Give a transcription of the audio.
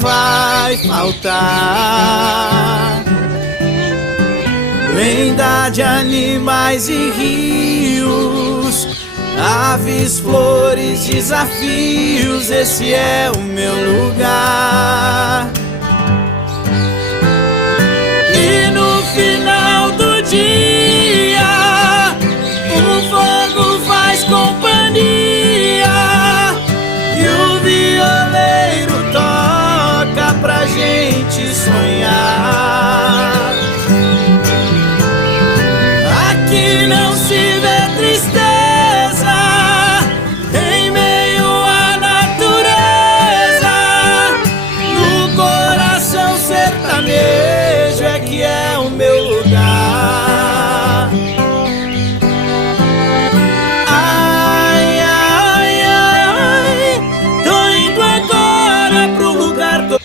vai faltar. Lenda de animais e rios, aves, flores, desafios, esse é o meu lugar. E no final do dia, o fogo faz companhia e o violeiro toca pra gente sonhar. Aqui não se vê tristeza em meio à natureza, no coração sertanejo é que é o meu lugar. Ai, ai, ai, tô indo agora pro lugar do...